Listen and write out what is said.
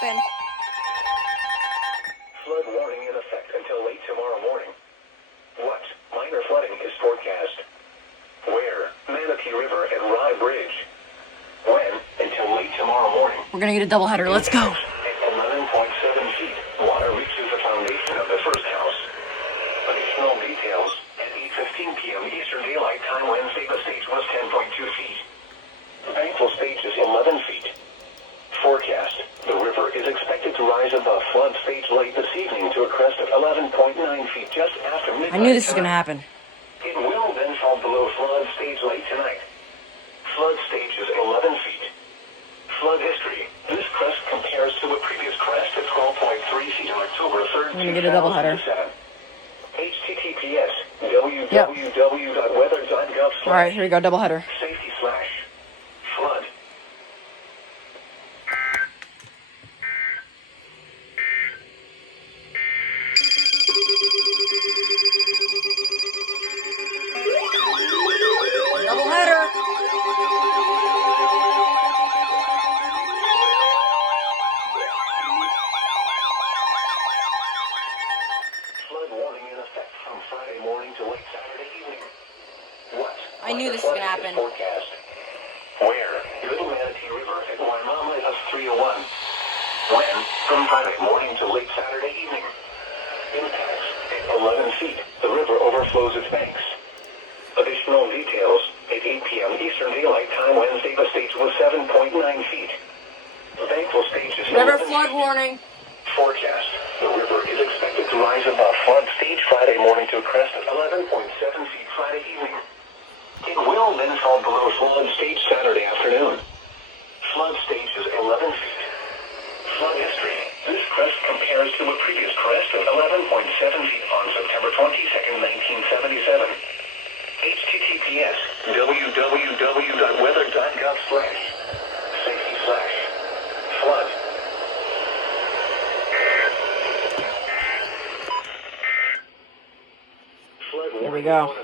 happen. Flood warning in effect until late tomorrow morning. What? Minor flooding is forecast. Where? Manatee River at Rye Bridge. When? Until late tomorrow morning. We're gonna get a doubleheader. Let's go. At 11.7 feet, water reaches the foundation of the first house. Additional details. At 8:15 p.m. Eastern Daylight Time Wednesday, the stage was 10.2 feet. The bankwell stage is 11 feet. Forecast. The river is expected to rise above flood stage late this evening to a crest of 11.9 feet just after midnight. I knew this was gonna happen. It will then fall below flood stage late tonight. Flood stage is 11 feet. Flood history. This crest compares to a previous crest at 12.3 feet on October 3rd, I'm gonna get a doubleheader. https www.weather.gov. All right, here we go, doubleheader. Safety/flood. Doubleheader. Flood warning in effect from Friday morning to late Saturday evening. What? I knew this was gonna happen. Forecast. Where? Little Manatee River at Waimama is 301. When? From Friday morning to late Saturday evening. Impacts. At 11 feet, the river overflows its banks. Additional details. At 8 p.m. Eastern Daylight Time Wednesday, the stage was 7.9 feet. The bankwell stage is River 11 flood feet. warning. Forecast. The river is expected to rise above flood stage Friday morning to a crest of 11.7 feet Friday evening. It will then fall below flood stage Saturday afternoon. Flood stage is 11 feet. Flood history. This crest compares to a previous crest of 11.7 feet on September 22nd, 1977. https www.weather.gov/safety/flood. Here we go.